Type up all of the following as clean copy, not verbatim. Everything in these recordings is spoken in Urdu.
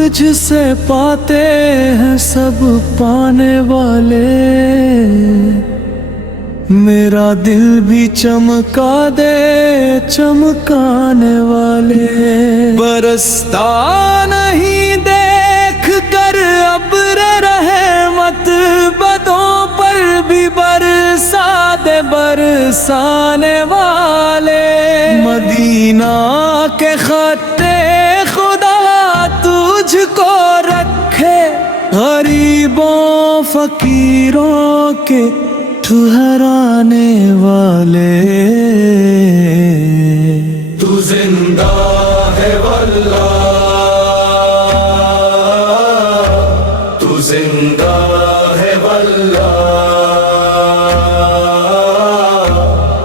تجھ سے پاتے ہیں سب پانے والے، میرا دل بھی چمکا دے چمکانے والے۔ برستا نہیں دیکھ کر ابر رحمت، بدوں پر بھی برسا دے برسانے والے۔ مدینہ کے خط خدا تجھ کو رکھے، غریبوں فقیروں کے ٹھہرانے والے۔ تو زندہ ہے واللہ، تو زندہ ہے واللہ،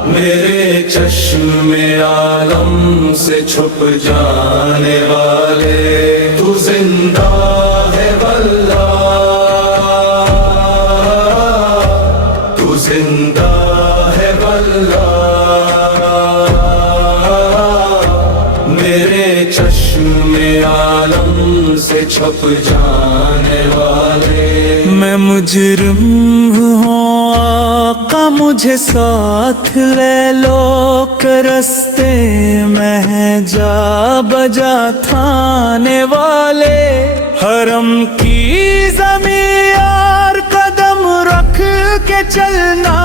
میرے چشم عالم سے چھپ جانے والے۔ تو زندہ ہے واللہ، تو زندہ ہے واللہ، میرے چشم عالم سے چھپ جانے والے۔ میں مجرم ہوں آقا مجھے ساتھ لے لو، کہ رستے میں جا بجا تھانے والے۔ حرم کی زمین یار قدم رکھ کے چلنا،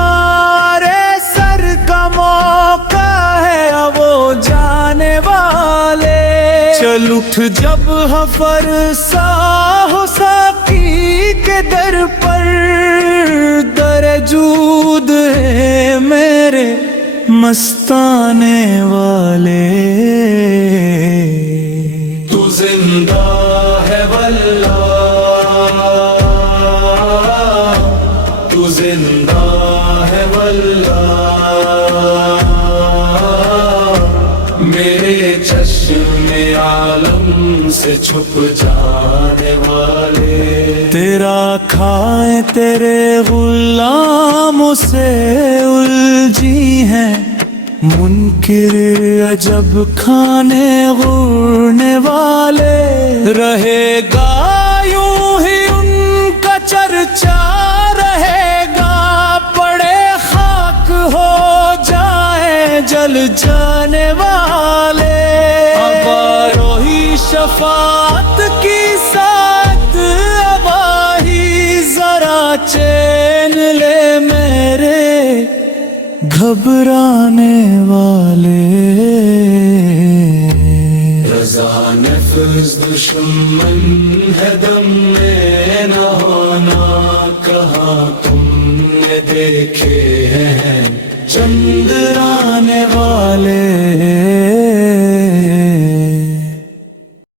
رے سر کا موقع ہے اب وہ جانے والے۔ چل اٹھ جب حفر سا ہو ساقی کے در پر، در جود ہے میرے مستانے والے۔ تو زندہ ہے واللہ، تو زندہ ہے واللہ، میرے چشم عالم سے چھپ جانے والے۔ تیرا کھائے تیرے غلاموں سے الجھی ہیں، منکر عجب کھانے غرنے والے۔ رہے گا یوں ہی ان کا چرچا، رہے گا پڑے خاک ہو جائے جل جانے والے۔ اباروہی شفاعت کی ساتھ اباہی، ذرا چین لے میرے گھبرانے والے۔ رضا نفس دشمن ہے دم میں نہ ہونا، کہاں تم نے دیکھے ہیں چندرانے والے۔